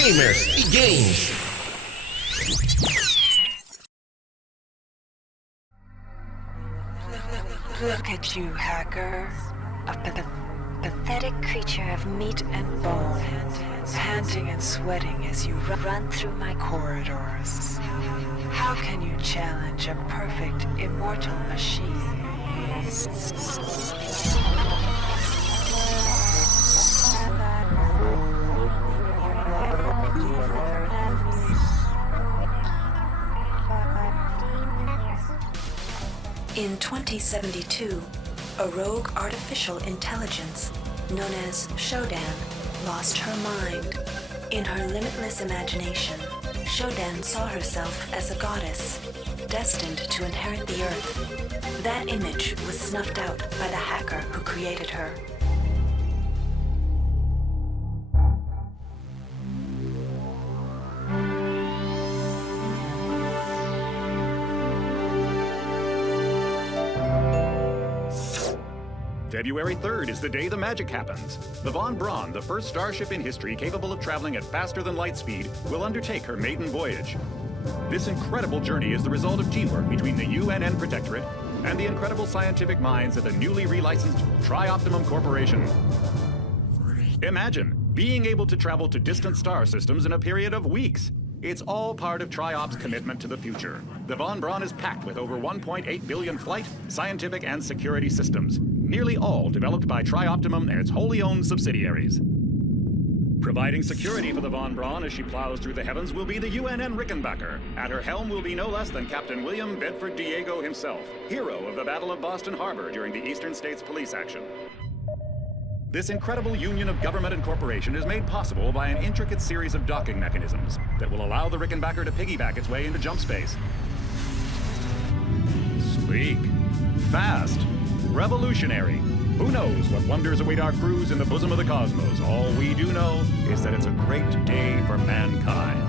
gamers e games. Look at you, hacker. A pathetic creature of meat and bone, panting and sweating as you run through my corridors. How can you challenge a perfect, immortal machine? In 2072, a rogue artificial intelligence known as Shodan lost her mind. In her limitless imagination, Shodan saw herself as a goddess, destined to inherit the earth. That image was snuffed out by the hacker who created her. February 3rd is the day the magic happens. The Von Braun, the first starship in history capable of traveling at faster than light speed, will undertake her maiden voyage. This incredible journey is the result of teamwork between the UNN Protectorate and the incredible scientific minds at the newly relicensed Tri-Optimum Corporation. Imagine being able to travel to distant star systems in a period of weeks. It's all part of Tri-Op's commitment to the future. The Von Braun is packed with over 1.8 billion flight, scientific, and security systems, nearly all developed by Tri-Optimum and its wholly owned subsidiaries. Providing security for the Von Braun as she plows through the heavens will be the UNN Rickenbacker. At her helm will be no less than Captain William Bedford Diego himself, hero of the Battle of Boston Harbor during the Eastern States Police action. This incredible union of government and corporation is made possible by an intricate series of docking mechanisms that will allow the Rickenbacker to piggyback its way into jump space. Sleek, fast, revolutionary. Who knows what wonders await our crews in the bosom of the cosmos? All we do know is that it's a great day for mankind.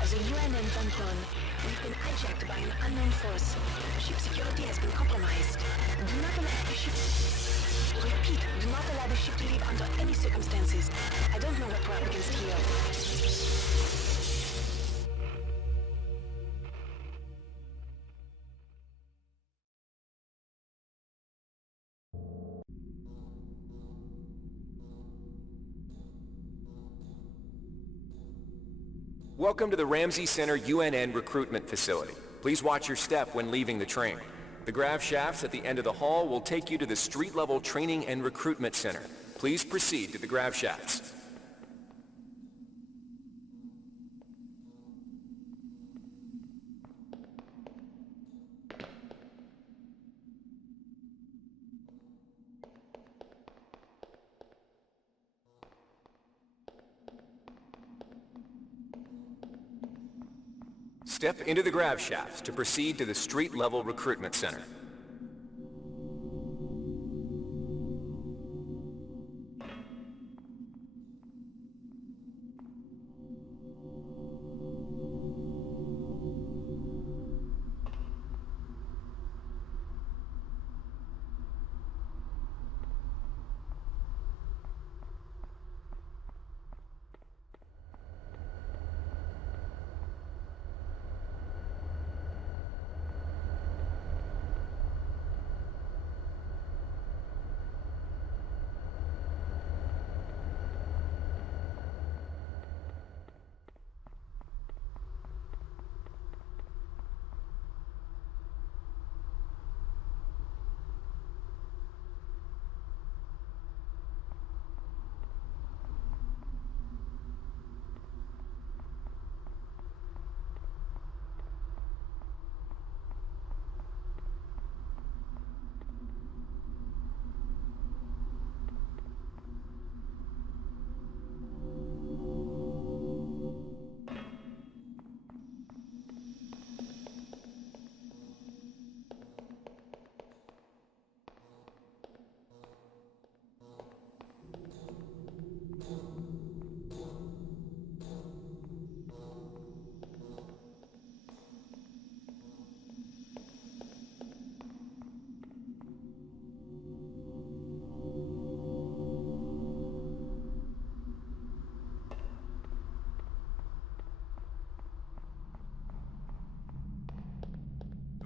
As a UNN Von Braun, we've been hijacked by an unknown force. Ship security has been compromised. Do not allow the ship... Repeat, do not allow the ship to leave under any circumstances. I don't know what we're up against here. Welcome to the Ramsey Center UNN Recruitment Facility. Please watch your step when leaving the train. The grav shafts at the end of the hall will take you to the street-level Training and Recruitment Center. Please proceed to the grav shafts. Step into the grav shafts to proceed to the street-level recruitment center.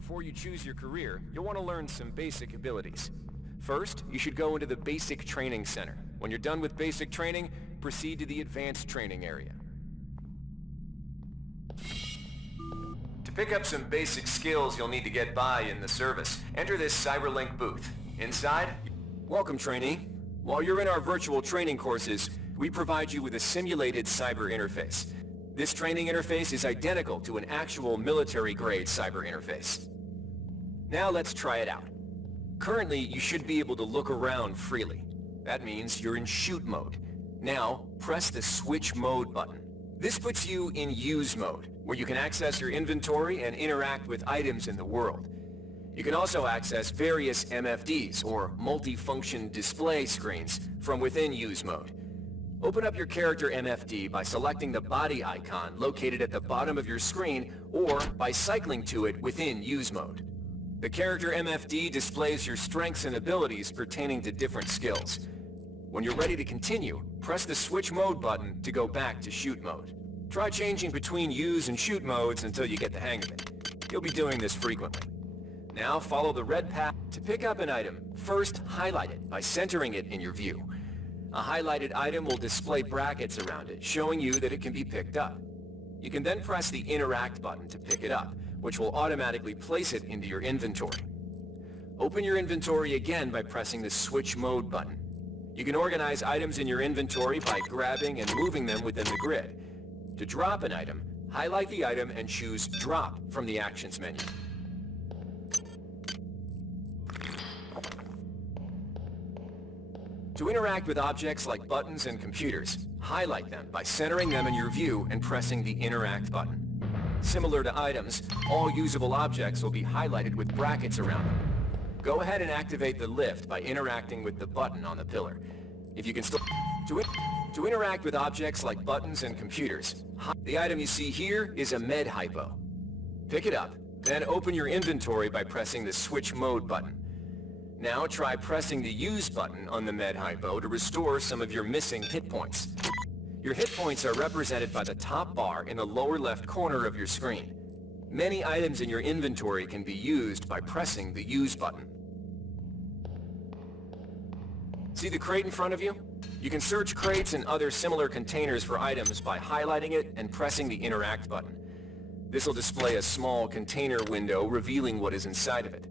before you choose your career, you'll want to learn some basic abilities. First, you should go into the Basic Training Center. When you're done with basic training, proceed to the Advanced Training area. To pick up some basic skills you'll need to get by in the service, enter this CyberLink booth. Inside, welcome trainee. While you're in our virtual training courses, we provide you with a simulated cyber interface. This training interface is identical to an actual military-grade cyber interface. Now let's try it out. Currently, you should be able to look around freely. That means you're in shoot mode. Now, press the switch mode button. This puts you in use mode, where you can access your inventory and interact with items in the world. You can also access various MFDs, or multi-function display screens, from within use mode. Open up your character MFD by selecting the body icon located at the bottom of your screen, or by cycling to it within use mode. The character MFD displays your strengths and abilities pertaining to different skills. When you're ready to continue, press the switch mode button to go back to shoot mode. Try changing between use and shoot modes until you get the hang of it. You'll be doing this frequently. Now follow the red path. To pick up an item, first highlight it by centering it in your view. A highlighted item will display brackets around it, showing you that it can be picked up. You can then press the Interact button to pick it up, which will automatically place it into your inventory. Open your inventory again by pressing the Switch Mode button. You can organize items in your inventory by grabbing and moving them within the grid. To drop an item, highlight the item and choose Drop from the Actions menu. To interact with objects like buttons and computers, highlight them by centering them in your view and pressing the Interact button. Similar to items, all usable objects will be highlighted with brackets around them. Go ahead and activate the lift by interacting with the button on the pillar. If you can still... To interact with objects like buttons and computers, the item you see here is a med hypo. Pick it up, then open your inventory by pressing the Switch Mode button. Now try pressing the Use button on the med hypo to restore some of your missing hit points. Your hit points are represented by the top bar in the lower left corner of your screen. Many items in your inventory can be used by pressing the Use button. See the crate in front of you? You can search crates and other similar containers for items by highlighting it and pressing the Interact button. This will display a small container window revealing what is inside of it.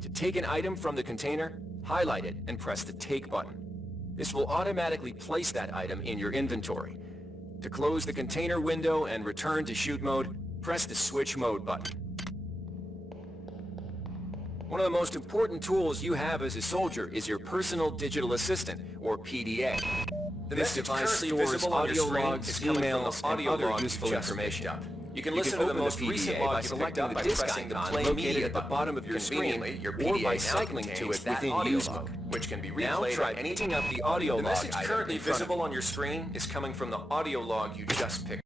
To take an item from the container, highlight it and press the Take button. This will automatically place that item in your inventory. To close the container window and return to shoot mode, press the Switch Mode button. One of the most important tools you have as a soldier is your Personal Digital Assistant, or PDA. This device stores audio logs, emails, and other useful information. You can listen to the most recent log by selecting the disc icon located at the bottom of your screen, or by cycling to it within use mode, which can be replayed at any time. Up the audio log. The message currently visible on your screen is coming from the audio log you just picked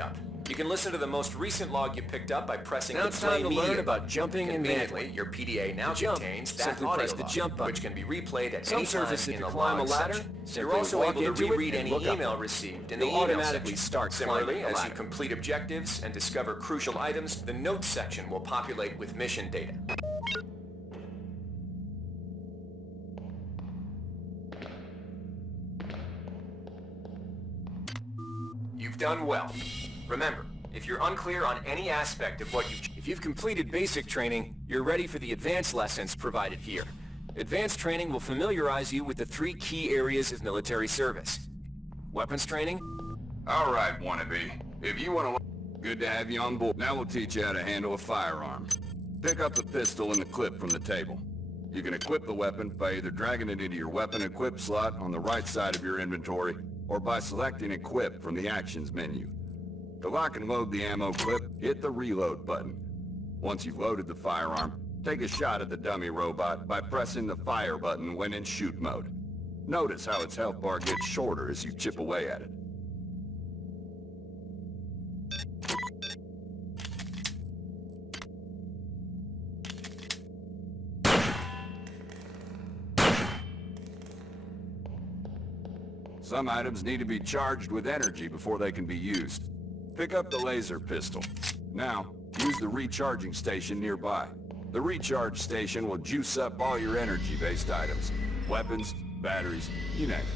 up. You can listen to the most recent log you picked up by pressing the Play Media. Learn about jumping and management. Your PDA now contains that audio log, which can be replayed at any time in the log section. You're also able to reread any email received in the email section. Similarly, as you complete objectives and discover crucial items, the Notes section will populate with mission data. You've done well. Remember, if you're unclear on any aspect of if you've completed basic training, you're ready for the advanced lessons provided here. Advanced training will familiarize you with the 3 key areas of military service. Weapons training. All right, wannabe. If you want to... Good to have you on board. Now we'll teach you how to handle a firearm. Pick up the pistol and the clip from the table. You can equip the weapon by either dragging it into your weapon equip slot on the right side of your inventory, or by selecting Equip from the Actions menu. To lock and load the ammo clip, hit the Reload button. Once you've loaded the firearm, take a shot at the dummy robot by pressing the Fire button when in shoot mode. Notice how its health bar gets shorter as you chip away at it. Some items need to be charged with energy before they can be used. Pick up the laser pistol. Now, use the recharging station nearby. The recharge station will juice up all your energy-based items. Weapons, batteries, you name it.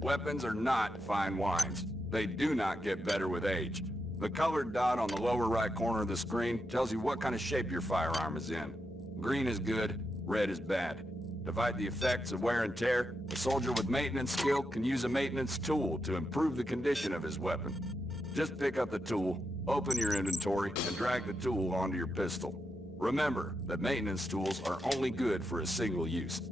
Weapons are not fine wines. They do not get better with age. The colored dot on the lower right corner of the screen tells you what kind of shape your firearm is in. Green is good, red is bad. To fight the effects of wear and tear, a soldier with maintenance skill can use a maintenance tool to improve the condition of his weapon. Just pick up the tool, open your inventory, and drag the tool onto your pistol. Remember that maintenance tools are only good for a single use.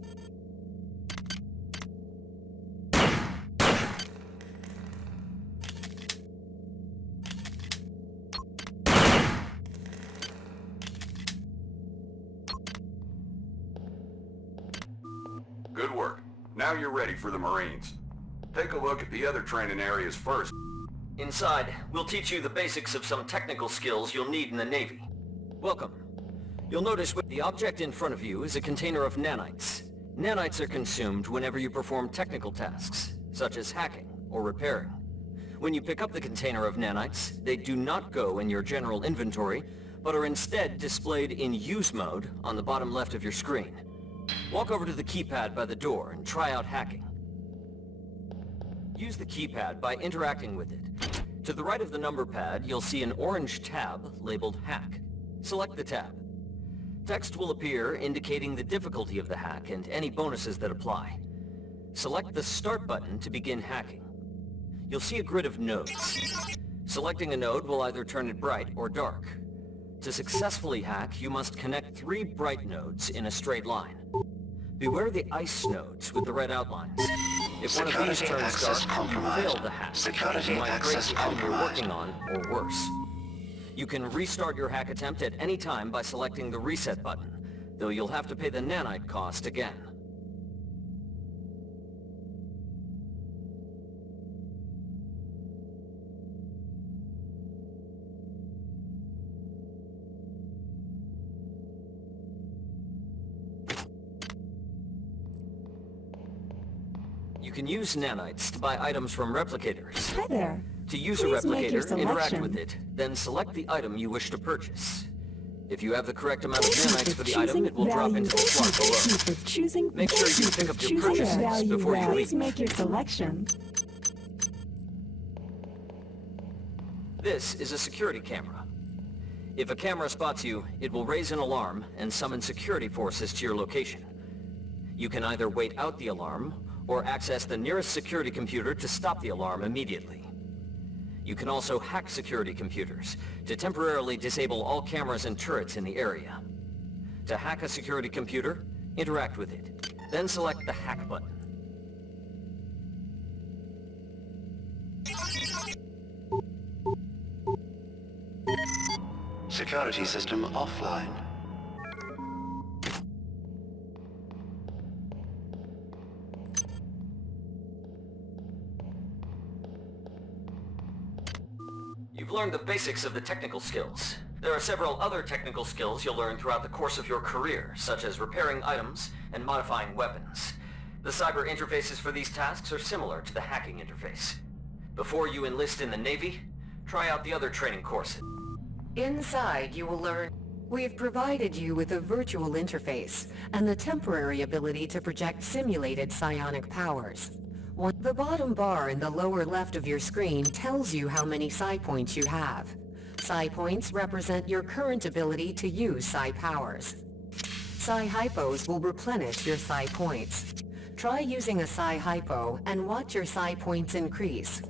Good work. Now you're ready for the Marines. Take a look at the other training areas first. Inside, we'll teach you the basics of some technical skills you'll need in the Navy. Welcome. You'll notice the object in front of you is a container of nanites. Nanites are consumed whenever you perform technical tasks, such as hacking or repairing. When you pick up the container of nanites, they do not go in your general inventory, but are instead displayed in use mode on the bottom left of your screen. Walk over to the keypad by the door and try out hacking. Use the keypad by interacting with it. To the right of the number pad, you'll see an orange tab labeled Hack. Select the tab. Text will appear indicating the difficulty of the hack and any bonuses that apply. Select the Start button to begin hacking. You'll see a grid of nodes. Selecting a node will either turn it bright or dark. To successfully hack, you must connect 3 bright nodes in a straight line. Beware the ice nodes with the red outlines. If one of these turns dark, you fail the hack. You might break the item you're working on, or worse. You can restart your hack attempt at any time by selecting the Reset button, though you'll have to pay the nanite cost again. You can use nanites to buy items from replicators. Hi there. To use Please a make your replicator, interact selection. with it, then select the item you wish to purchase. If you have the correct amount of nanites for the item, it will drop into the slot below. Make sure you pick up your purchases before you Please leave. make your selection. This is a security camera. If a camera spots you, it will raise an alarm and summon security forces to your location. You can either wait out the alarm, or access the nearest security computer to stop the alarm immediately. You can also hack security computers to temporarily disable all cameras and turrets in the area. To hack a security computer, interact with it, then select the Hack button. Security system offline. You've learned the basics of the technical skills. There are several other technical skills you'll learn throughout the course of your career, such as repairing items and modifying weapons. The cyber interfaces for these tasks are similar to the hacking interface. Before you enlist in the Navy, try out the other training courses. Inside, you will learn. We've provided you with a virtual interface and the temporary ability to project simulated psionic powers. The bottom bar in the lower left of your screen tells you how many psi points you have. Psi points represent your current ability to use psi powers. Psi hypos will replenish your psi points. Try using a psi hypo and watch your psi points increase.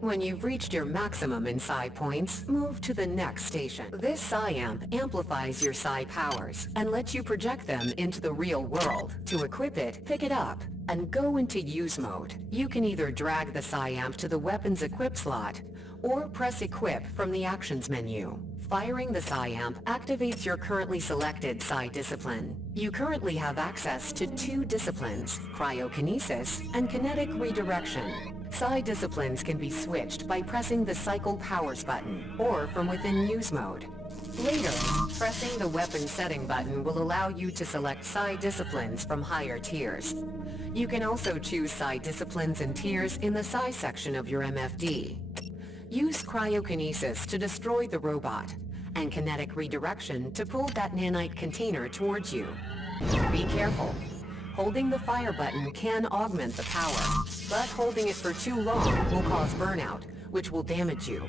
When you've reached your maximum in psi points, move to the next station. This psi amp amplifies your psi powers and lets you project them into the real world. To equip it, pick it up and go into use mode. You can either drag the psi amp to the weapons equip slot or press equip from the actions menu. Firing the psi amp activates your currently selected psi discipline. You currently have access to 2 disciplines, cryokinesis and kinetic redirection. Psi disciplines can be switched by pressing the Cycle Powers button, or from within Use Mode. Later, pressing the Weapon Setting button will allow you to select Psi disciplines from higher tiers. You can also choose Psi disciplines and tiers in the Psi section of your MFD. Use cryokinesis to destroy the robot, and kinetic redirection to pull that nanite container towards you. Be careful. Holding the fire button can augment the power, but holding it for too long will cause burnout, which will damage you.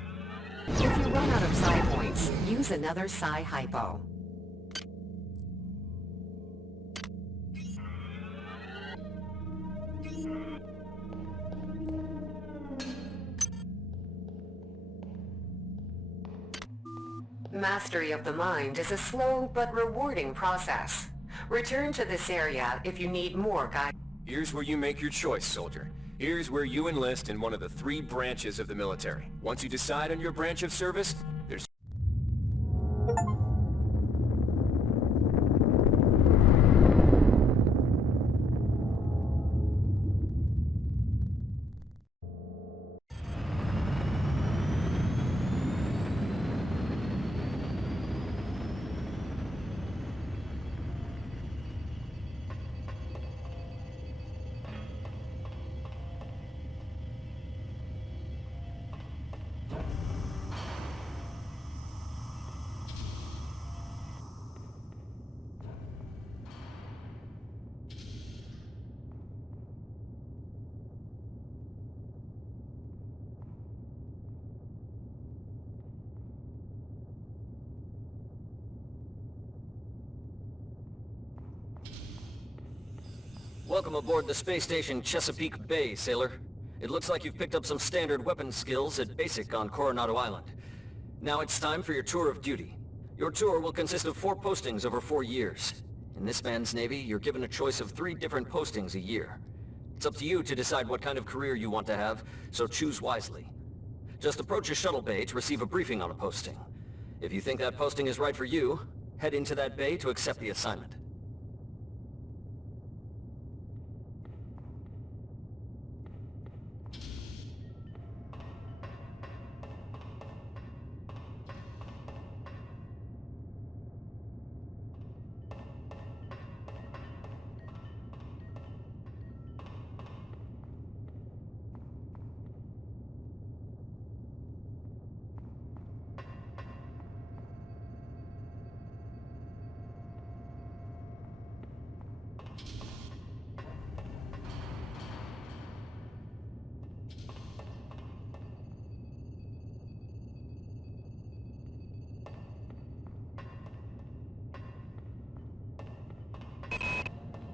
If you run out of Psi points, use another Psi hypo. Mastery of the mind is a slow but rewarding process. Return to this area if you need more guidance. Here's where you make your choice, soldier. Here's where you enlist in one of the 3 branches of the military. Once you decide on your branch of service, there's... Welcome aboard the space station Chesapeake Bay, sailor. It looks like you've picked up some standard weapon skills at Basic on Coronado Island. Now it's time for your tour of duty. Your tour will consist of 4 postings over 4 years. In this man's Navy, you're given a choice of 3 different postings a year. It's up to you to decide what kind of career you want to have, so choose wisely. Just approach a shuttle bay to receive a briefing on a posting. If you think that posting is right for you, head into that bay to accept the assignment.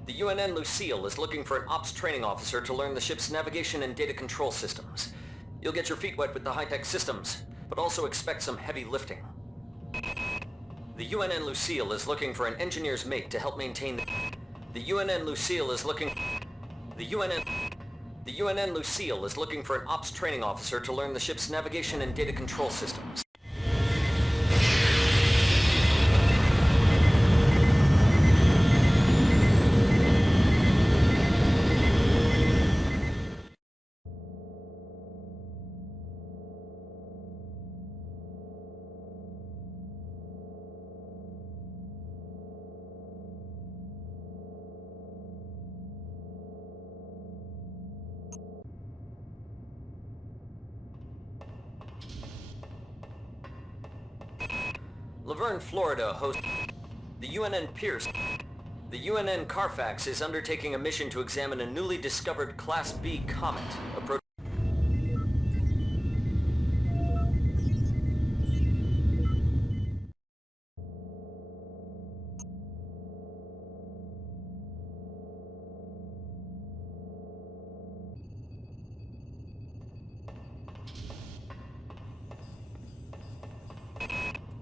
The UNN Lucille is looking for an ops training officer to learn the ship's navigation and data control systems. You'll get your feet wet with the high-tech systems, but also expect some heavy lifting. The UNN Lucille is looking for an engineer's mate to help maintain the UNN Lucille is looking... The UNN Lucille is looking for an ops training officer to learn the ship's navigation and data control systems. Laverne, Florida hosts the UNN Pierce. The UNN Carfax is undertaking a mission to examine a newly discovered Class B comet approaching.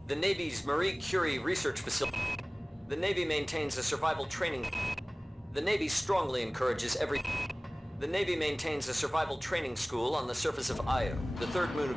The Navy's Marie Curie Research Facility. The Navy maintains a survival training. The Navy strongly encourages every... The Navy maintains a survival training school on the surface of Io, the 3rd moon of...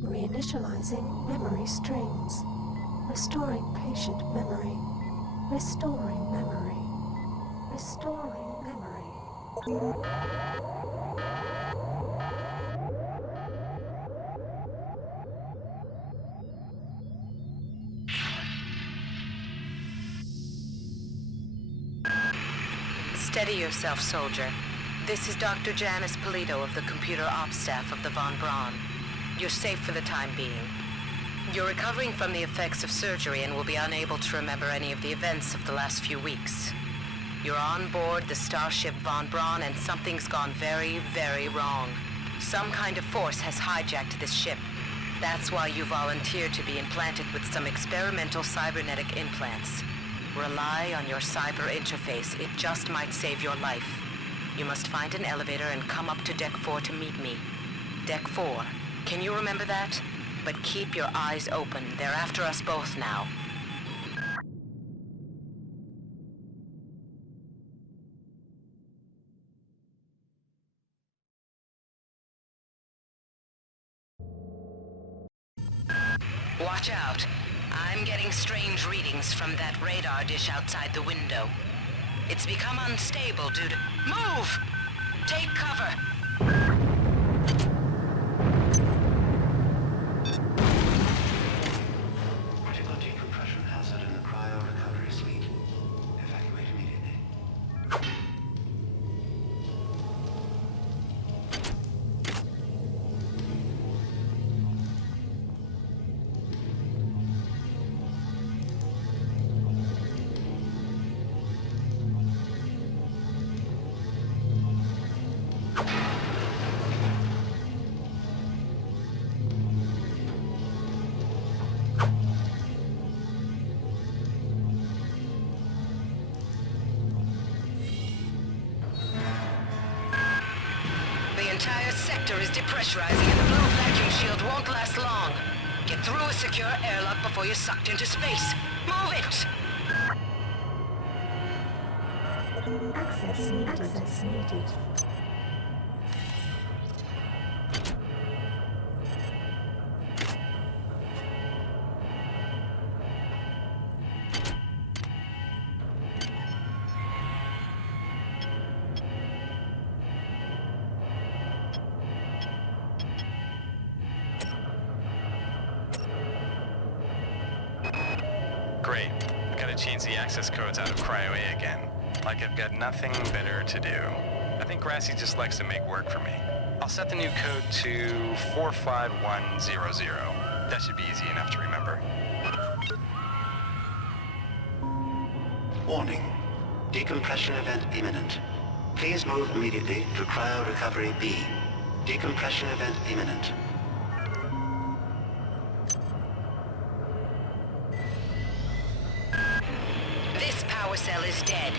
Reinitializing memory strings. Restoring patient memory. Restoring memory. Restoring memory. Steady yourself, soldier. This is Dr. Janice Polito of the Computer Ops staff of the Von Braun. You're safe for the time being. You're recovering from the effects of surgery and will be unable to remember any of the events of the last few weeks. You're on board the starship Von Braun and something's gone very, very wrong. Some kind of force has hijacked this ship. That's why you volunteered to be implanted with some experimental cybernetic implants. Rely on your cyber interface. It just might save your life. You must find an elevator and come up to Deck 4 to meet me. Deck 4. Can you remember that? But keep your eyes open. They're after us both now. Watch out. I'm getting strange readings from that radar dish outside the window. It's become unstable due to... Move! Take cover! Critical decompression hazard in the cryo recovery suite. Evacuate immediately. The entire sector is depressurizing and the blue vacuum shield won't last long. Get through a secure airlock before you're sucked into space. Move it! Access needed. Access needed. Great. I've got to change the access codes out of Cryo A again. Like I've got nothing better to do. I think Grassy just likes to make work for me. I'll set the new code to 45100. That should be easy enough to remember. Warning. Decompression event imminent. Please move immediately to cryo recovery B. Decompression event imminent. This power cell is dead.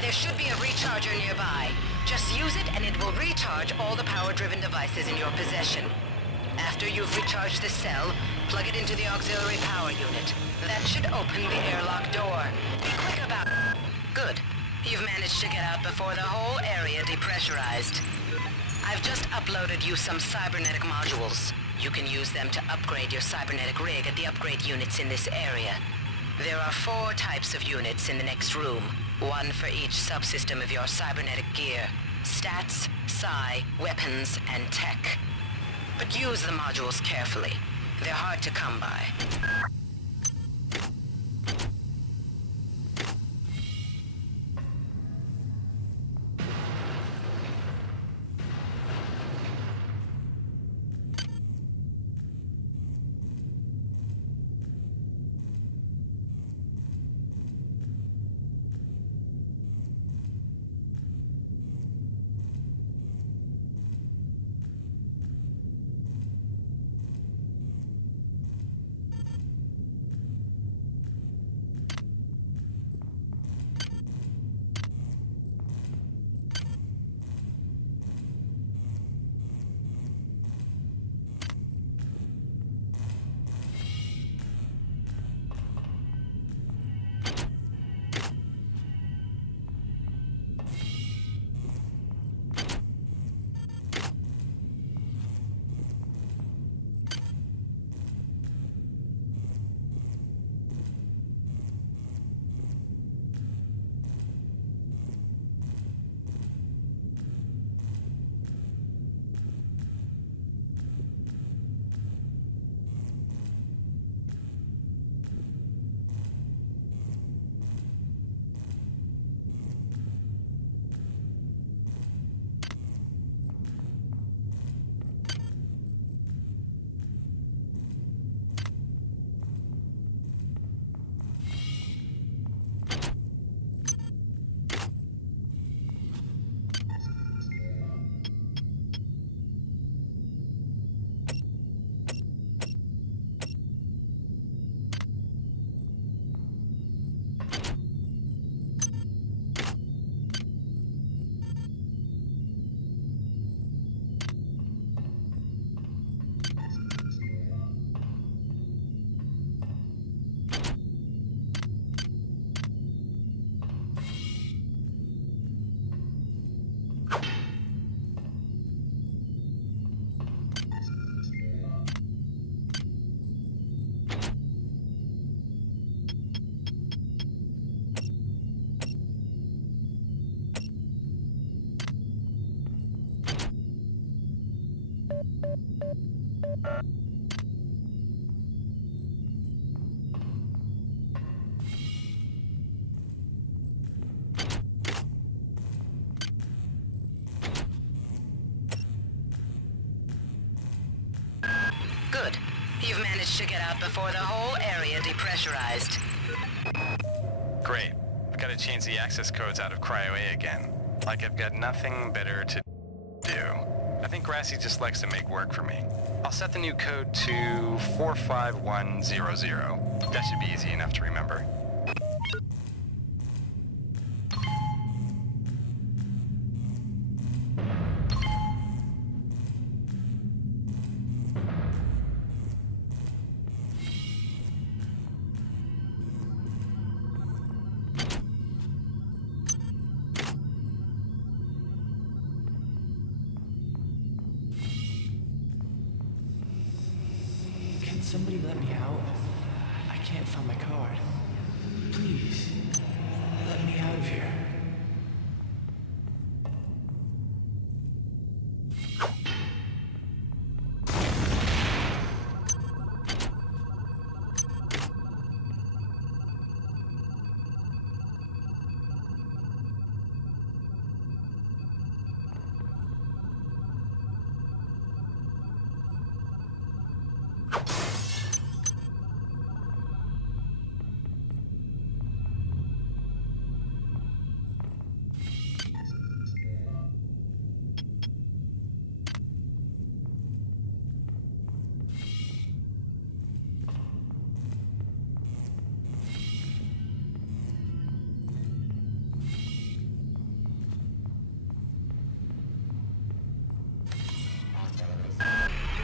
There should be a recharger nearby. Just use it and it will recharge all the power-driven devices in your possession. After you've recharged the cell, plug it into the auxiliary power unit. That should open the airlock door. Be quick about it. Good. You've managed to get out before the whole area depressurized. I've just uploaded you some cybernetic modules. You can use them to upgrade your cybernetic rig at the upgrade units in this area. There are 4 types of units in the next room, one for each subsystem of your cybernetic gear. Stats, psi, weapons, and tech. But use the modules carefully. They're hard to come by. Good. You've managed to get out before the whole area depressurized. Great. I've got to change the access codes out of Cryo A again. Like I've got nothing better to do. I think Grassy just likes to make work for me. I'll set the new code to 45100. That should be easy enough to remember. Somebody let me out. I can't find my card. Please, let me out of here.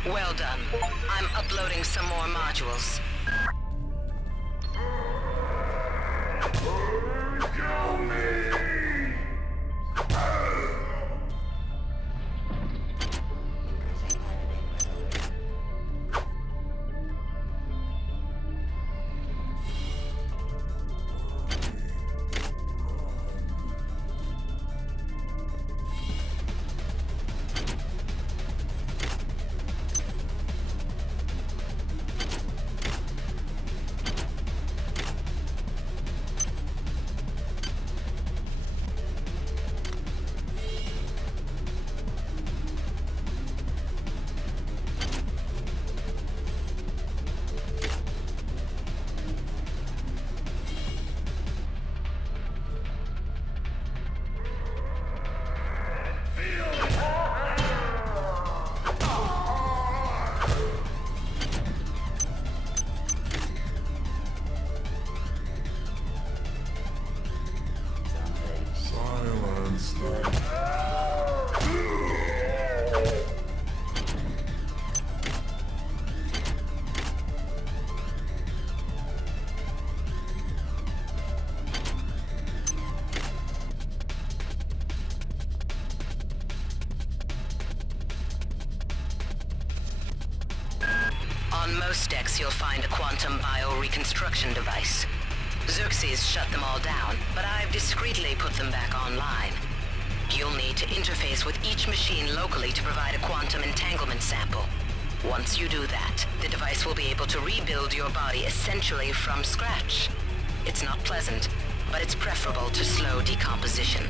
Well done. I'm uploading some more modules. Kill me! most decks you'll find a quantum bioreconstruction device. Xerxes shut them all down, but I've discreetly put them back online. You'll need to interface with each machine locally to provide a quantum entanglement sample. Once you do that, the device will be able to rebuild your body essentially from scratch. It's not pleasant, but it's preferable to slow decomposition.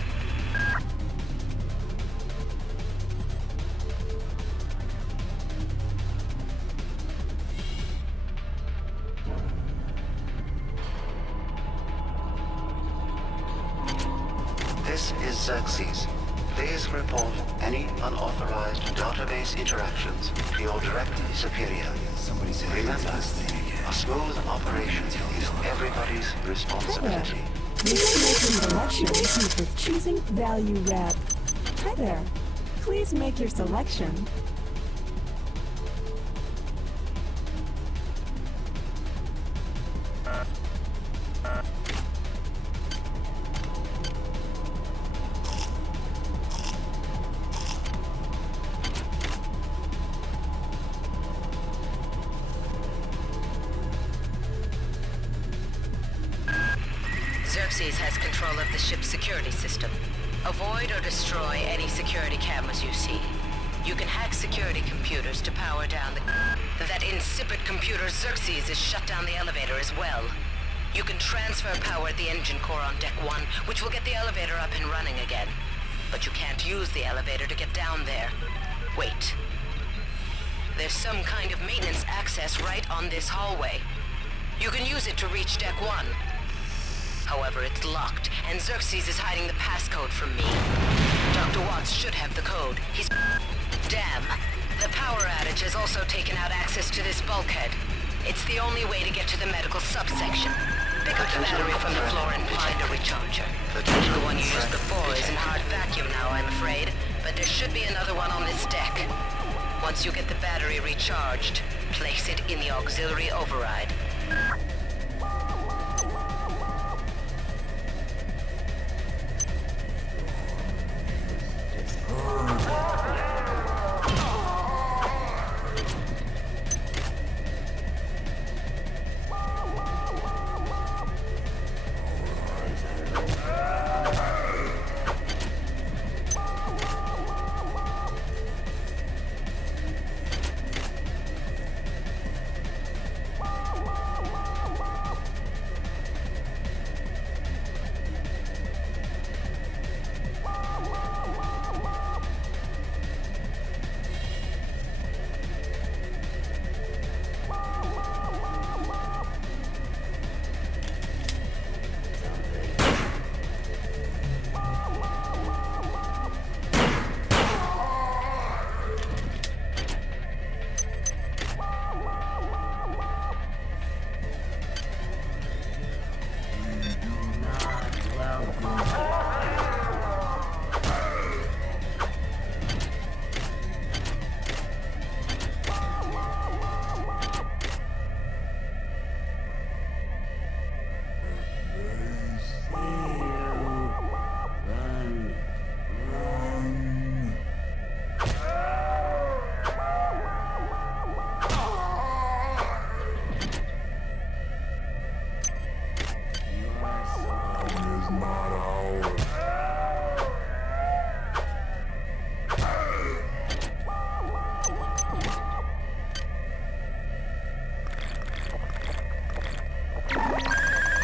This is Xerxes. Please report any unauthorized database interactions to your directly superior. Remember, a smooth operation is everybody's responsibility. You're making selections for choosing value wrap. Hi there. Please make your selection. Xerxes has control of the ship's security system. Avoid or destroy any security cameras you see. You can hack security computers to power down that insipid computer Xerxes has shut down the elevator as well. You can transfer power at the engine core on Deck 1, which will get the elevator up and running again. But you can't use the elevator to get down there. Wait. There's some kind of maintenance access right on this hallway. You can use it to reach Deck 1. However, it's locked, and Xerxes is hiding the passcode from me. Dr. Watts should have the code. He's... Damn. The power outage has also taken out access to this bulkhead. It's the only way to get to the medical subsection. Pick up the battery from the floor and find a recharger. The one you used before is in hard vacuum now, I'm afraid, but there should be another one on this deck. Once you get the battery recharged, place it in the auxiliary override.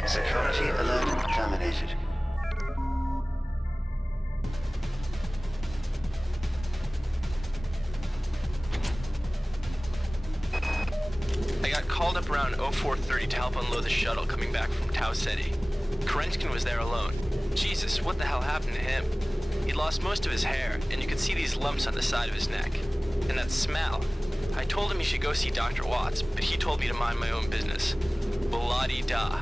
Security alert terminated. I got called up around 0430 to help unload the shuttle coming back from Tau Ceti. Kerenskin was there alone. Jesus, what the hell happened to him? He'd lost most of his hair, and you could see these lumps on the side of his neck. And that smell. I told him he should go see Dr. Watts, but he told me to mind my own business. Blah-de-da.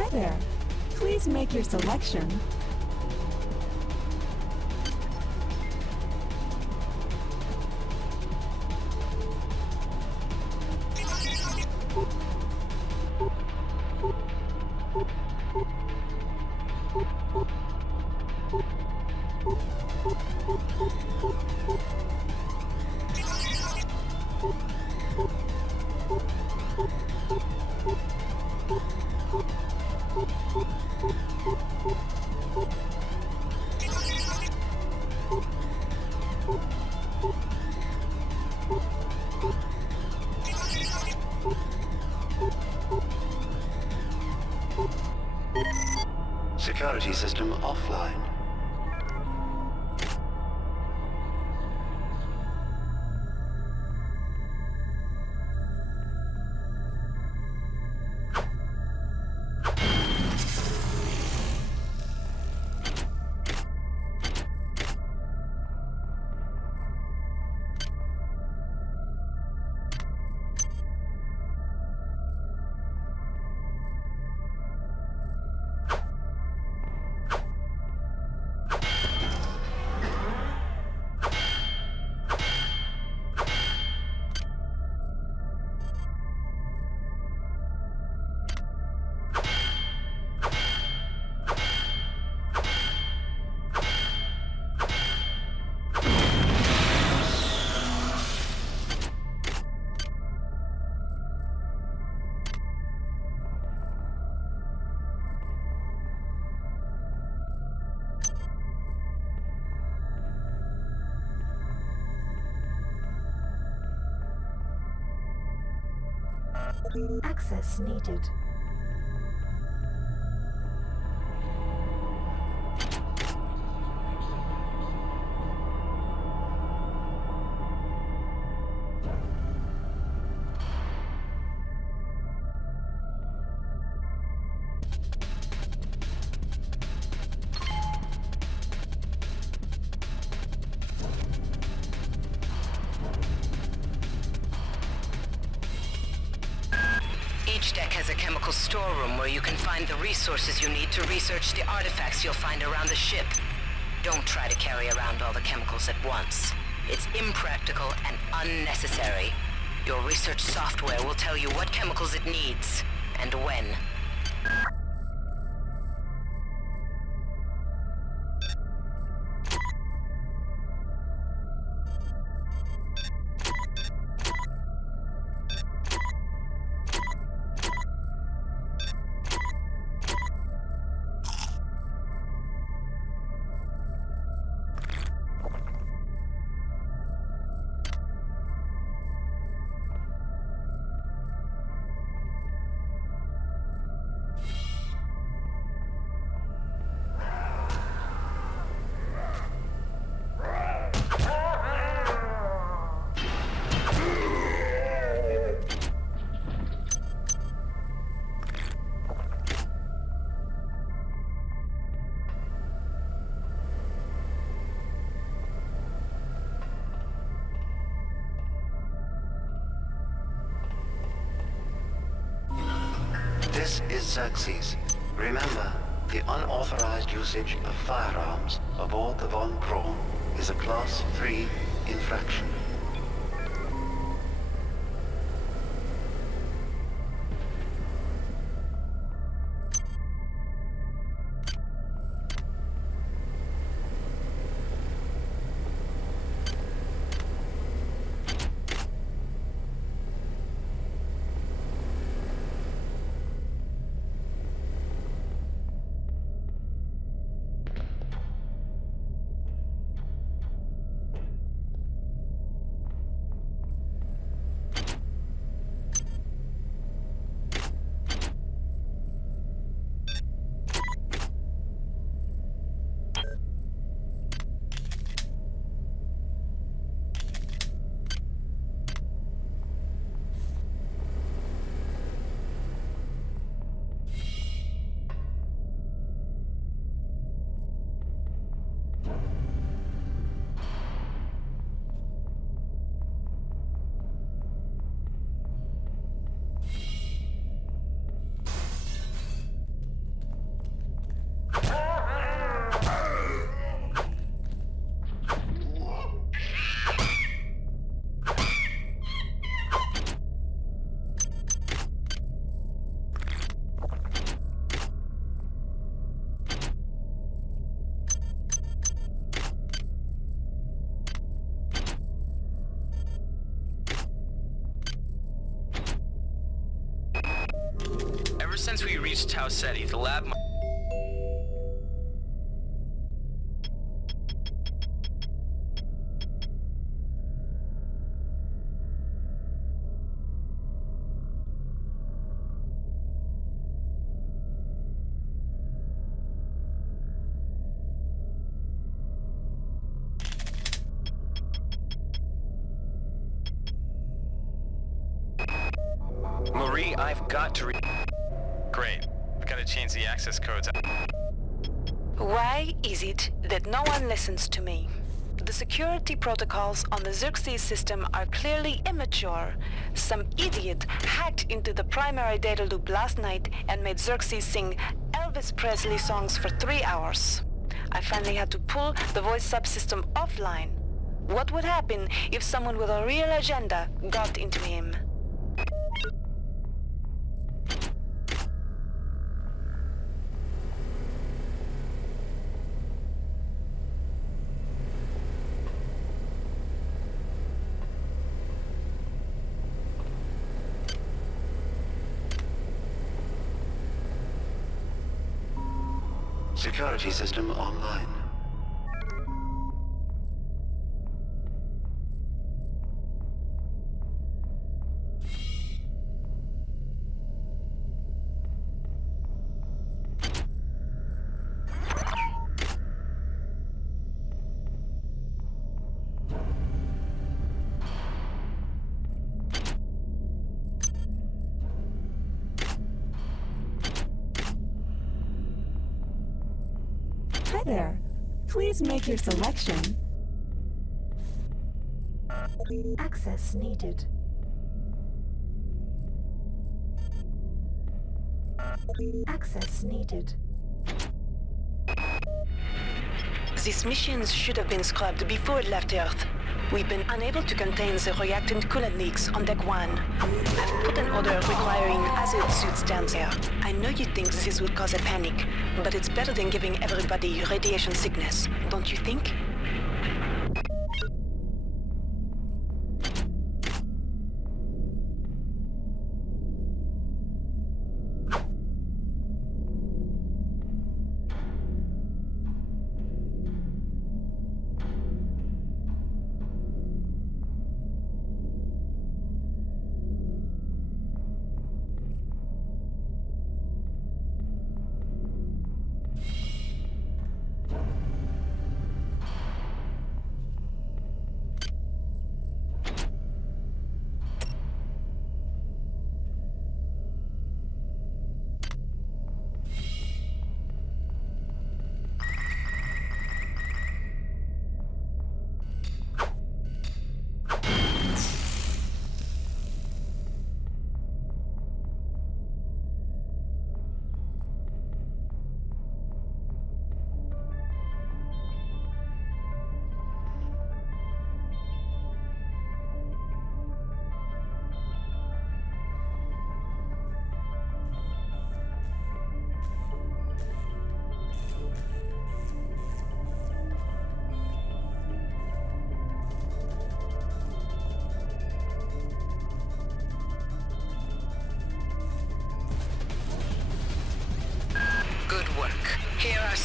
Hi there. Please make your selection. Security system offline. Access needed. Each deck has a chemical storeroom where you can find the resources you need to research the artifacts you'll find around the ship. Don't try to carry around all the chemicals at once. It's impractical and unnecessary. Your research software will tell you what chemicals it needs, and when. This is Xerxes. Remember, the unauthorized usage of firearms aboard the Von Braun is a Class 3 infraction. Ever since we reached Tau Ceti, the lab... Marie, I've got to Great. I've got to change the access codes. Why is it that no one listens to me? The security protocols on the Xerxes system are clearly immature. Some idiot hacked into the primary data loop last night and made Xerxes sing Elvis Presley songs for 3 hours. I finally had to pull the voice subsystem offline. What would happen if someone with a real agenda got into him? Security system online. Hi there. Please make your selection. Access needed. Access needed. These missions should have been scrubbed before it left Earth. We've been unable to contain the reactant coolant leaks on Deck 1. I've put an order requiring hazard suits down there. I know you think this would cause a panic, but it's better than giving everybody radiation sickness, don't you think?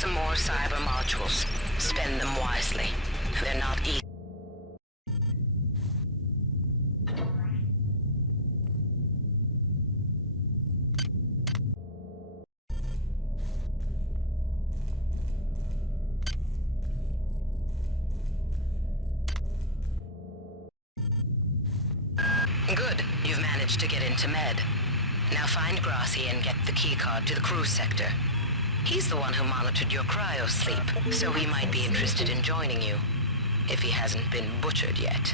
some more cyber modules. Spend them wisely. They're not easy. Good. You've managed to get into Med. Now find Grassi and get the keycard to the cruise sector. He's the one who monitored your cryo-sleep, so he might be interested in joining you, if he hasn't been butchered yet.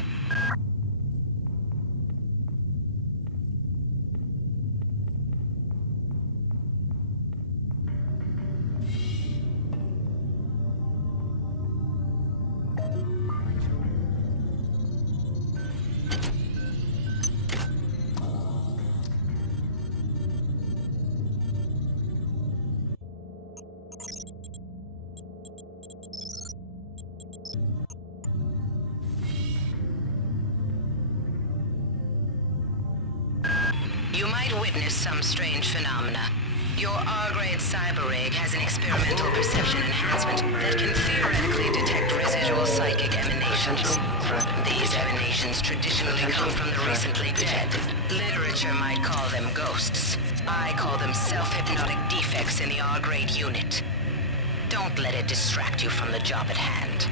You might witness some strange phenomena. Your R-grade cyber rig has an experimental perception enhancement that can theoretically detect residual psychic emanations. These emanations traditionally come from the recently dead. Literature might call them ghosts. I call them self-hypnotic defects in the R-grade unit. Don't let it distract you from the job at hand.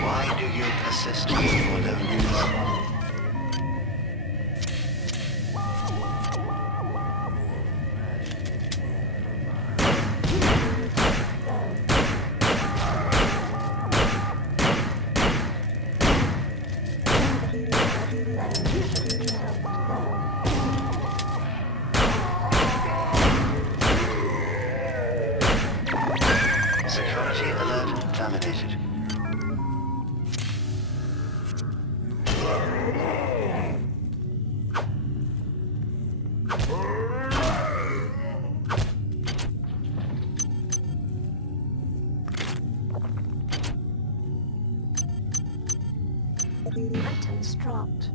Why do you persist in your loneliness? Security alert terminated. Items dropped.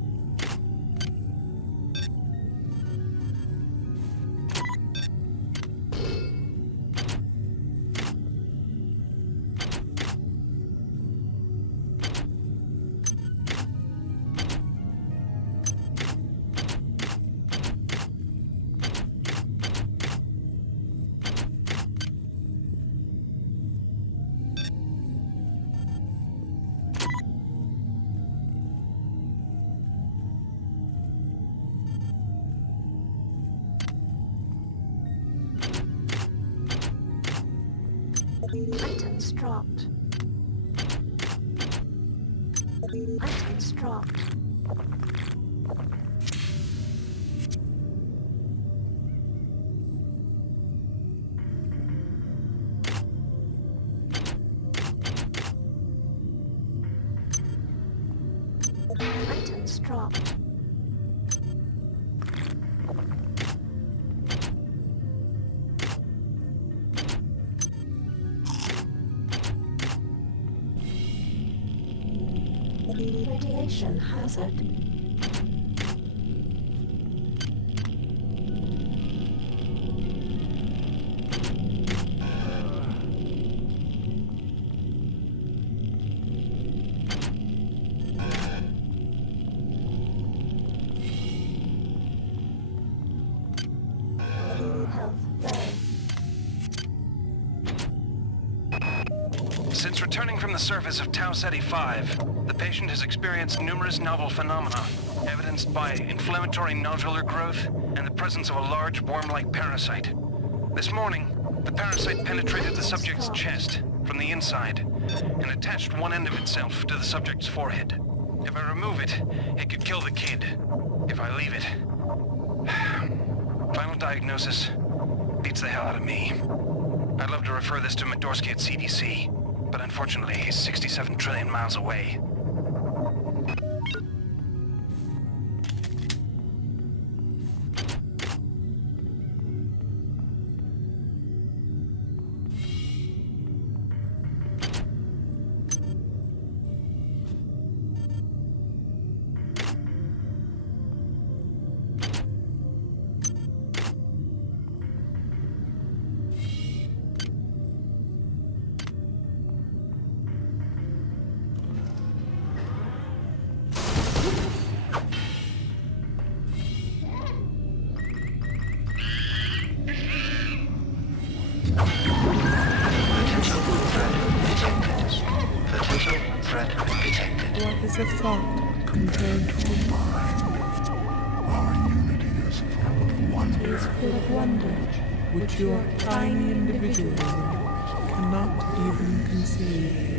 Items dropped. Items dropped. Items dropped. Radiation hazard. Since returning from the surface of Tau Ceti 5, the patient has experienced numerous novel phenomena, evidenced by inflammatory nodular growth and the presence of a large worm-like parasite. This morning, the parasite penetrated the subject's chest from the inside and attached one end of itself to the subject's forehead. If I remove it, it could kill the kid. If I leave it... Final diagnosis beats the hell out of me. I'd love to refer this to Medorsky at CDC, but unfortunately he's 67 trillion miles away. What is a thought compared to a mind? Our unity is full of wonder. It is full of wonder, which your tiny individualism cannot even conceive.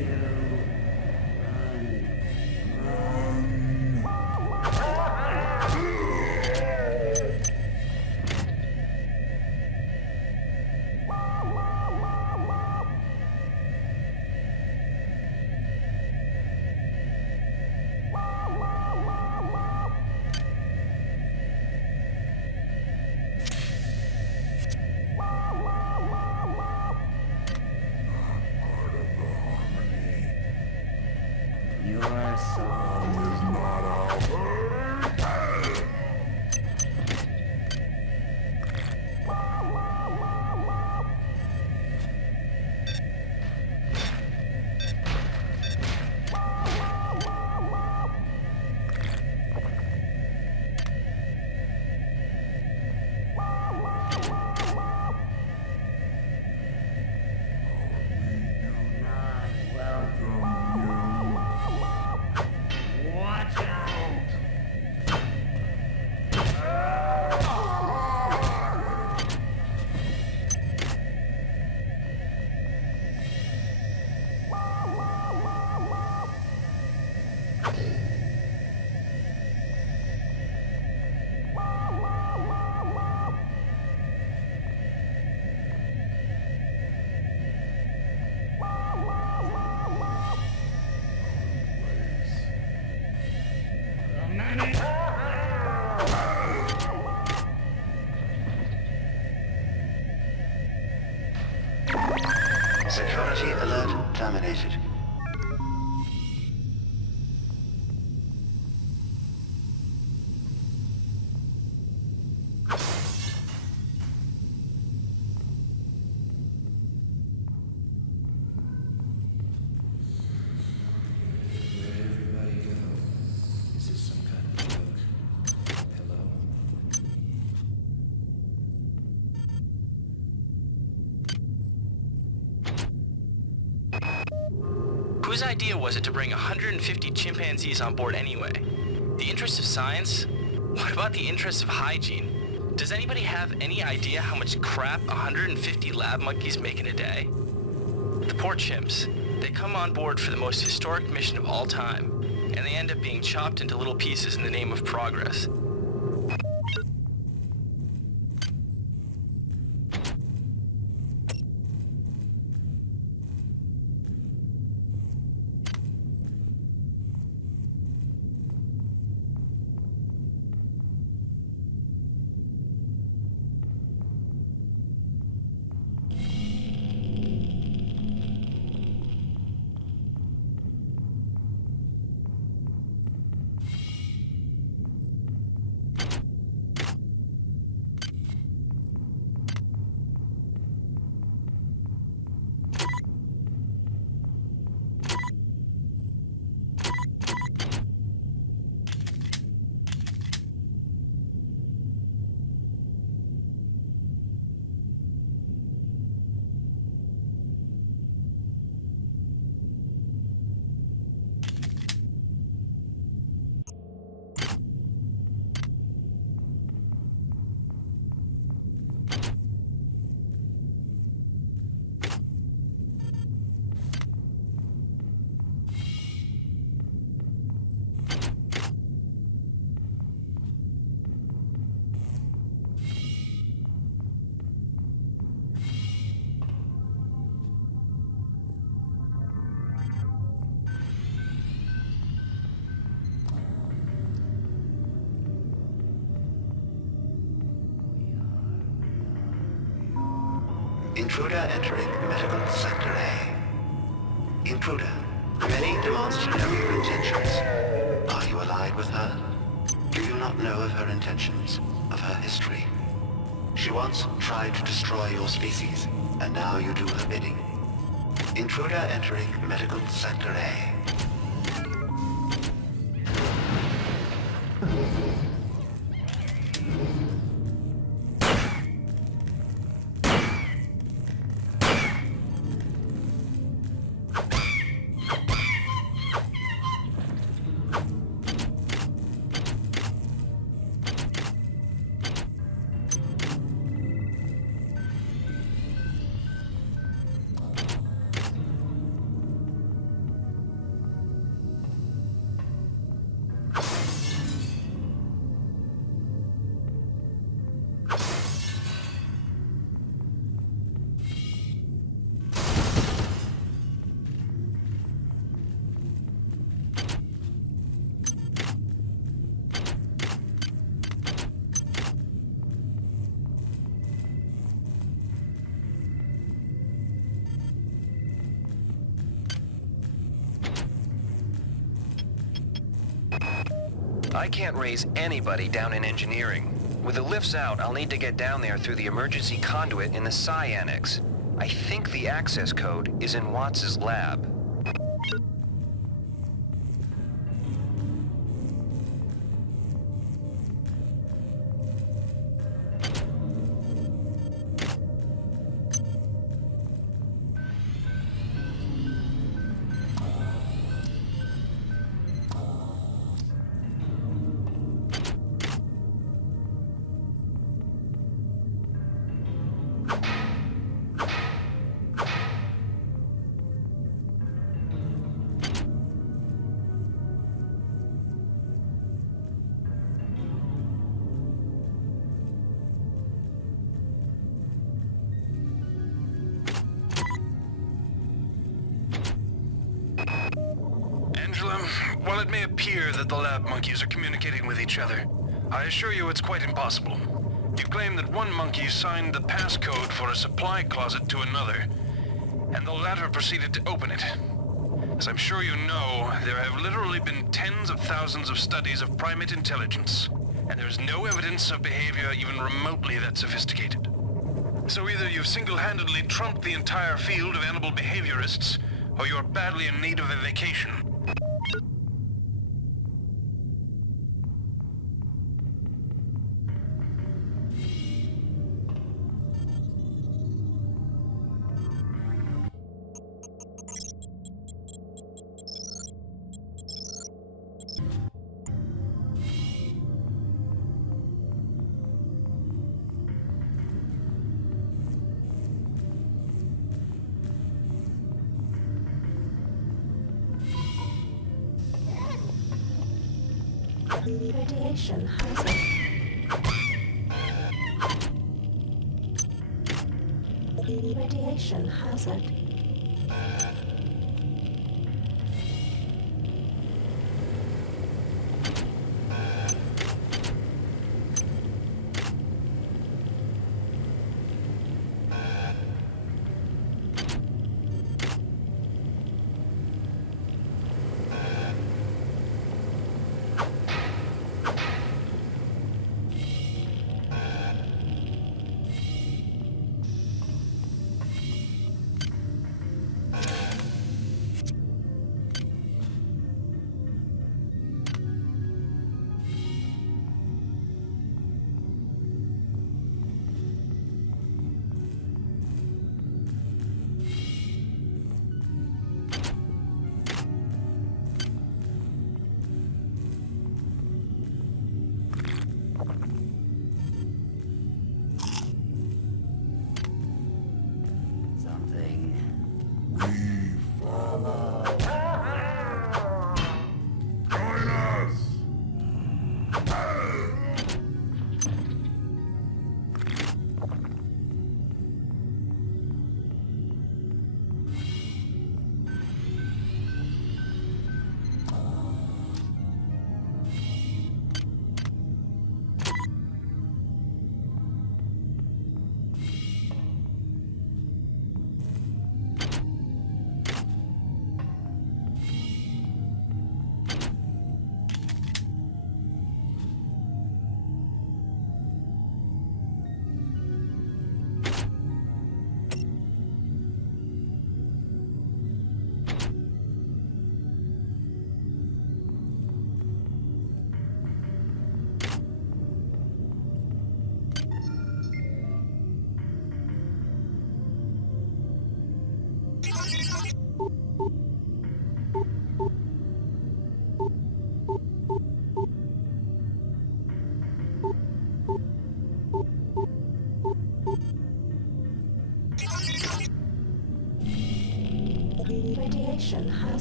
Security alert terminated. Whose idea was it to bring 150 chimpanzees on board anyway? The interests of science? What about the interests of hygiene? Does anybody have any idea how much crap 150 lab monkeys make in a day? The poor chimps. They come on board for the most historic mission of all time, and they end up being chopped into little pieces in the name of progress. Intruder entering Medical Sector A. Intruder, many demonstrative of your intentions. Are you allied with her? Do you not know of her intentions, of her history? She once tried to destroy your species, and now you do her bidding. Intruder entering Medical Sector A. I can't raise anybody down in engineering. With the lifts out, I'll need to get down there through the emergency conduit in the Psi Annex. I think the access code is in Watts' lab. While it may appear that the lab monkeys are communicating with each other, I assure you it's quite impossible. You claim that one monkey signed the passcode for a supply closet to another, and the latter proceeded to open it. As I'm sure you know, there have literally been tens of thousands of studies of primate intelligence, and there's no evidence of behavior even remotely that sophisticated. So either you've single-handedly trumped the entire field of animal behaviorists, or you're badly in need of a vacation. Radiation hazard. Radiation hazard.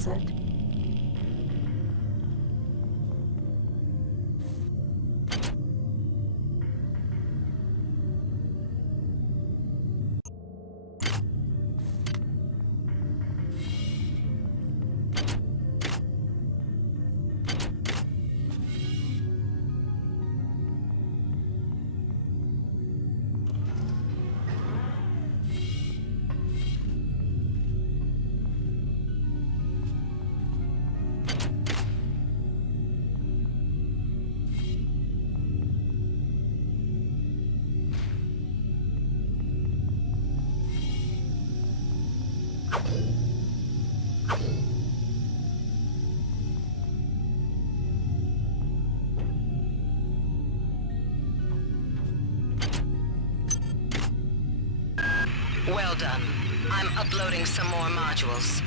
closet. Well done. I'm uploading some more modules.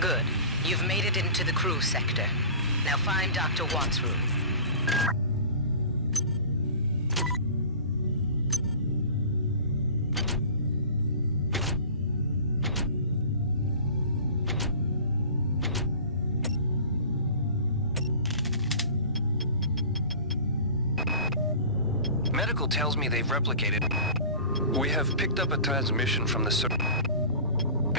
Good. You've made it into the crew sector. Now find Dr. Watt's room. Medical tells me they've replicated. We have picked up a transmission from the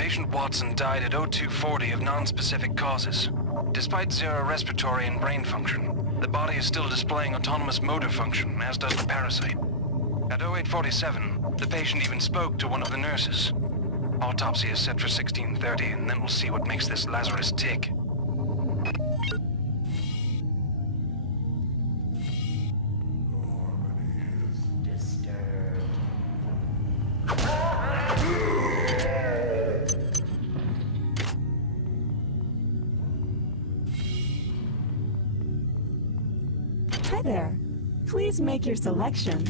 Patient Watson died at 0240 of non-specific causes. Despite zero respiratory and brain function, the body is still displaying autonomous motor function, as does the parasite. At 0847, the patient even spoke to one of the nurses. Autopsy is set for 1630, and then we'll see what makes this Lazarus tick. Hi there. Please make your selection.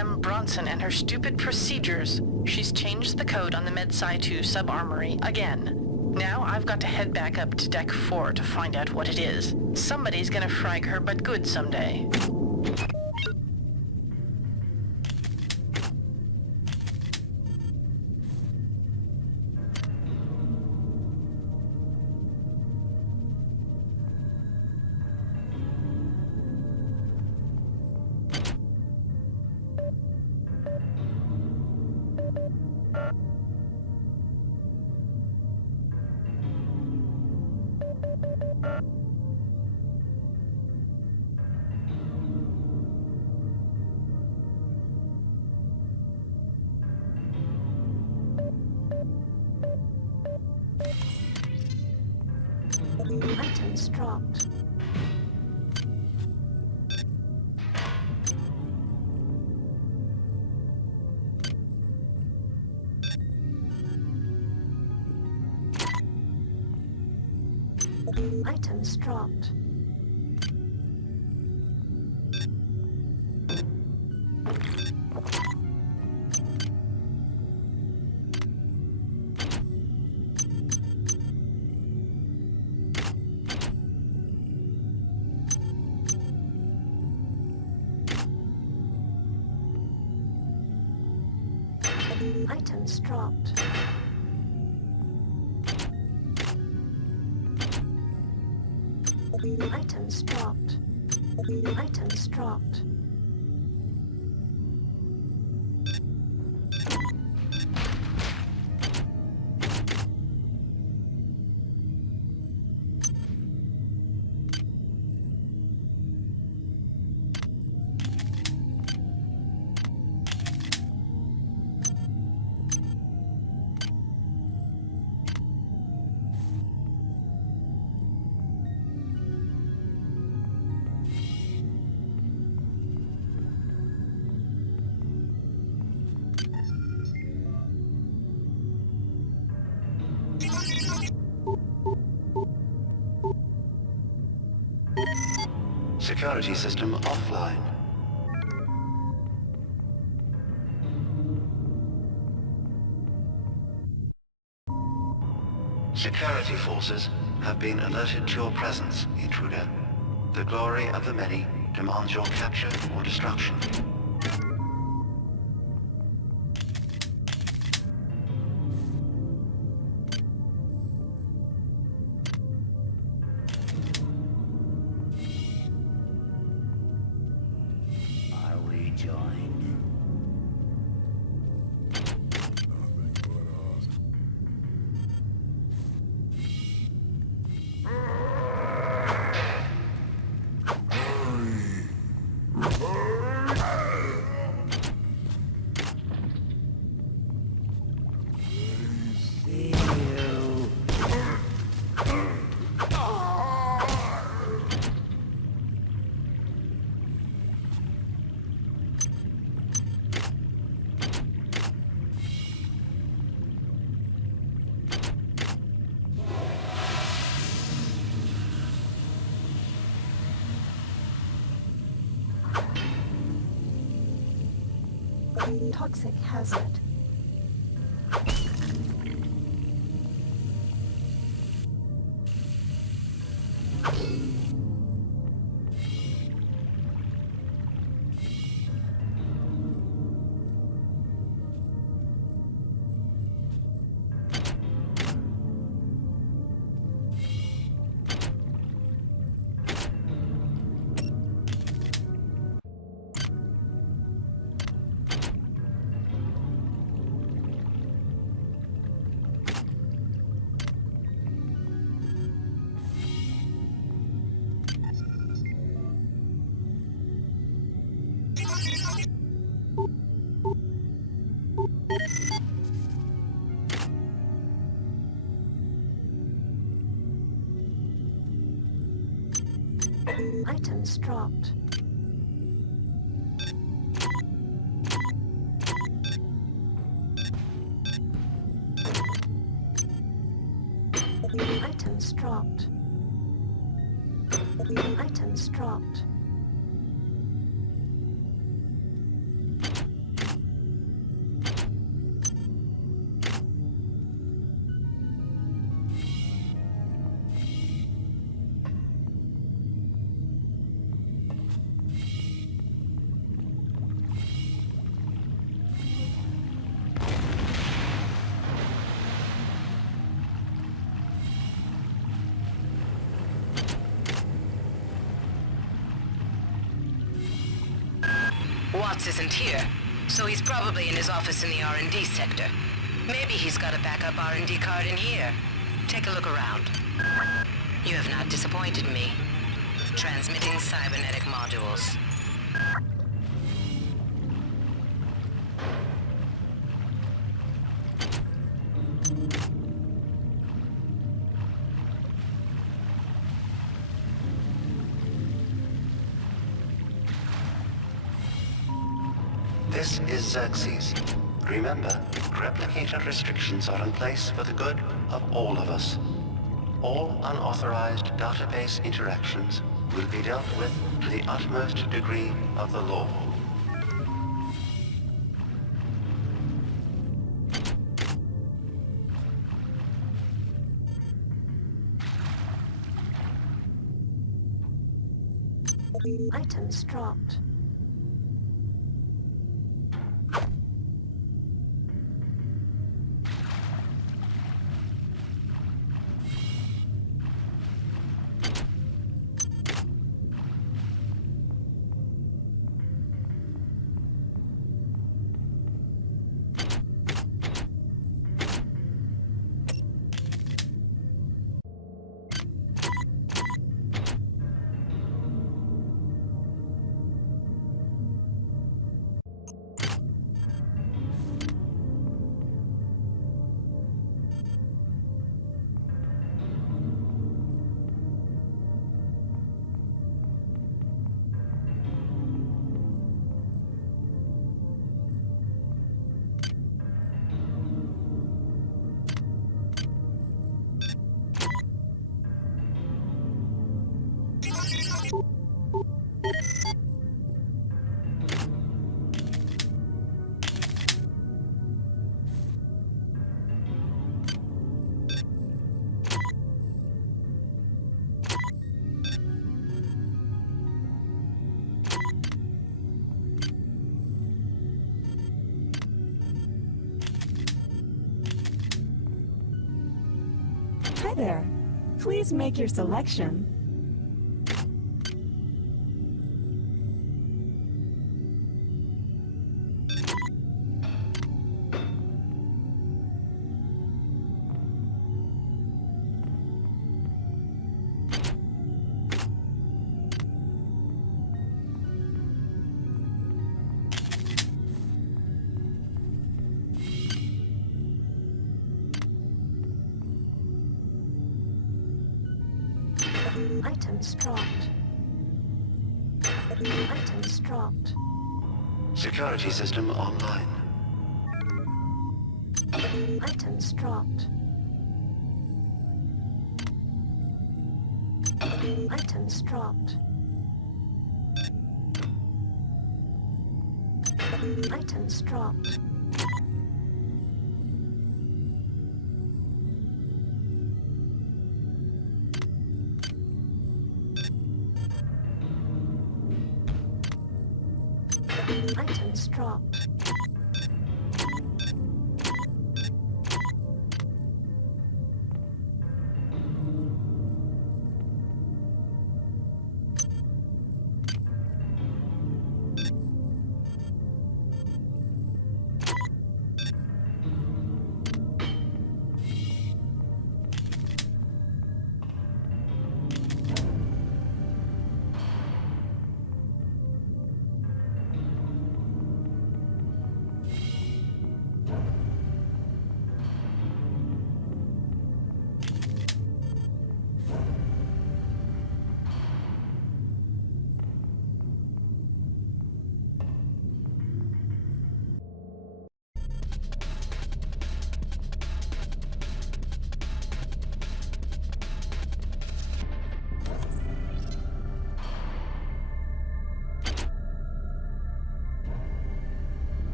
Madame Bronson and her stupid procedures. She's changed the code on the MedSci 2 sub-armory again. Now I've got to head back up to Deck 4 to find out what it is. Somebody's gonna frag her but good someday. Items dropped. Items dropped. Items dropped. Items dropped. Items dropped. Security system offline. Security forces have been alerted to your presence, intruder. The glory of the many demands your capture or destruction. Toxic hazard. Items dropped. Items dropped. Items dropped. Watts isn't here, so he's probably in his office in the R&D sector. Maybe he's got a backup R&D card in here. Take a look around. You have not disappointed me. Transmitting cybernetic modules. This is Xerxes. Remember, replicator restrictions are in place for the good of all of us. All unauthorized database interactions will be dealt with to the utmost degree of the law. Items dropped. Hi there. Please make your selection. Items dropped. Items dropped. Security system online. Items dropped. Items dropped. Items dropped. Items dropped.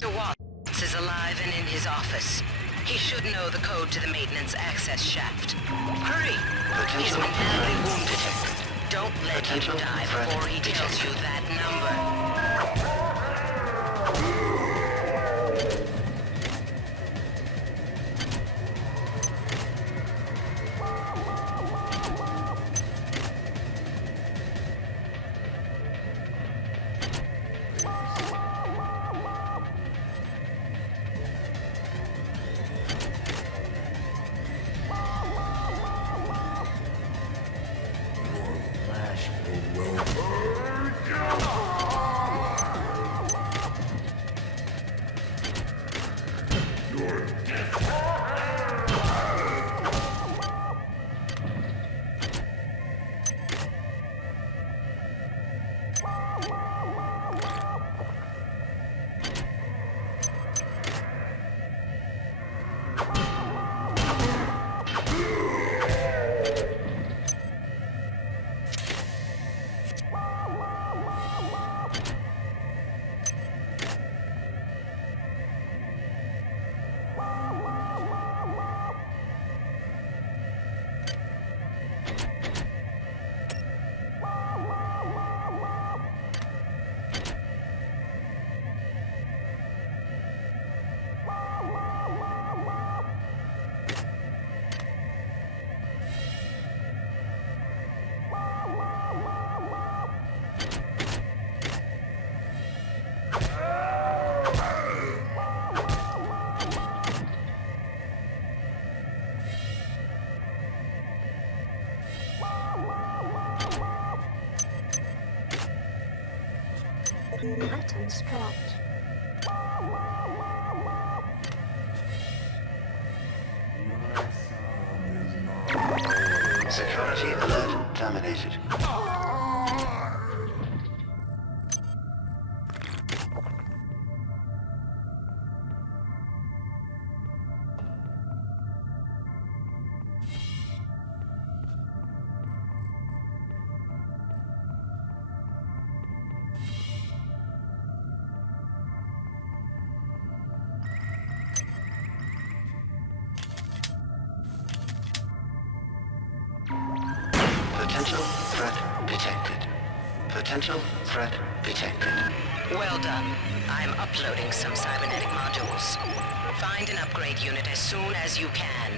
Dr. Watts is alive and in his office. He should know the code to the maintenance access shaft. Hurry! He's been badly wounded. Don't let him die before he tells you that number. Items dropped. Security alert terminated. Potential threat detected. Potential threat detected. Well done. I'm uploading some cybernetic modules. Find an upgrade unit as soon as you can.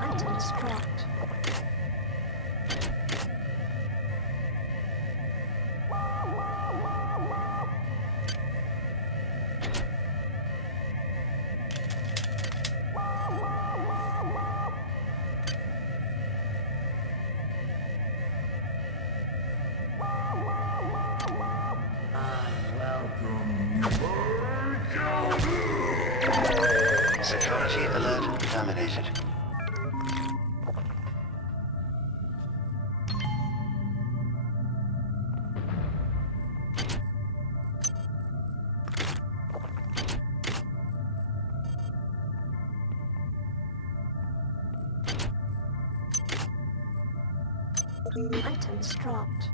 Items dropped. Security alert terminated. Items dropped.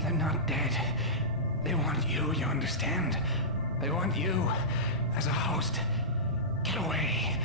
They're not dead. They want you understand? They want you as a host. Get away.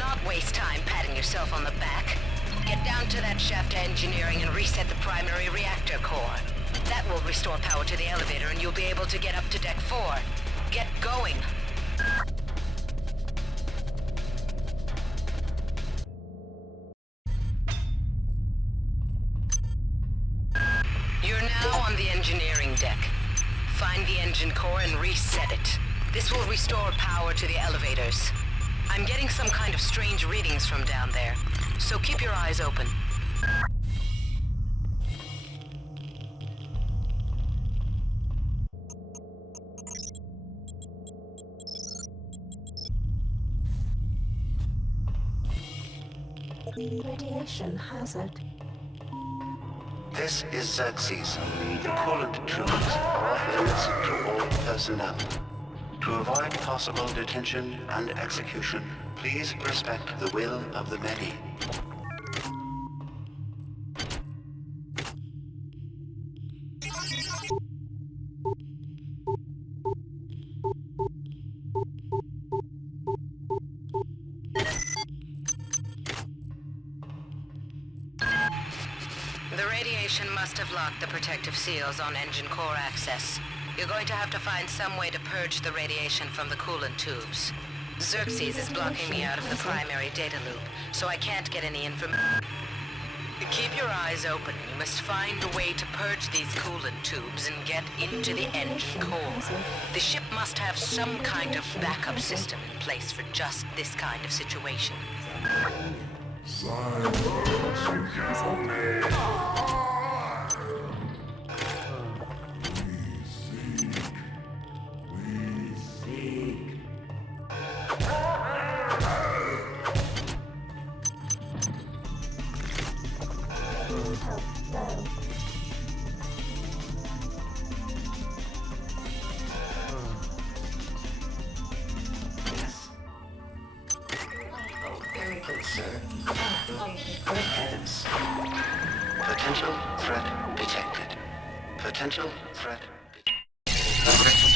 not waste time patting yourself on the back. Get down to that shaft engineering and reset the primary reactor core. That will restore power to the elevator and you'll be able to get up to Deck 4. Get going. You're now on the engineering deck. Find the engine core and reset it. This will restore power to the elevators. I'm getting some kind of strange readings from down there, so keep your eyes open. Radiation hazard. This is Xerxes. The coolant tubes are off limits to all personnel. To avoid possible detention and execution, please respect the will of the many. The radiation must have locked the protective seals on engine core access. You're going to have to find some way to purge the radiation from the coolant tubes. Xerxes is blocking me out of the primary data loop, so I can't get any information. Keep your eyes open. You must find a way to purge these coolant tubes and get into the engine core. The ship must have some kind of backup system in place for just this kind of situation. Very good, sir. Good heavens. Potential threat detected. Potential threat detected.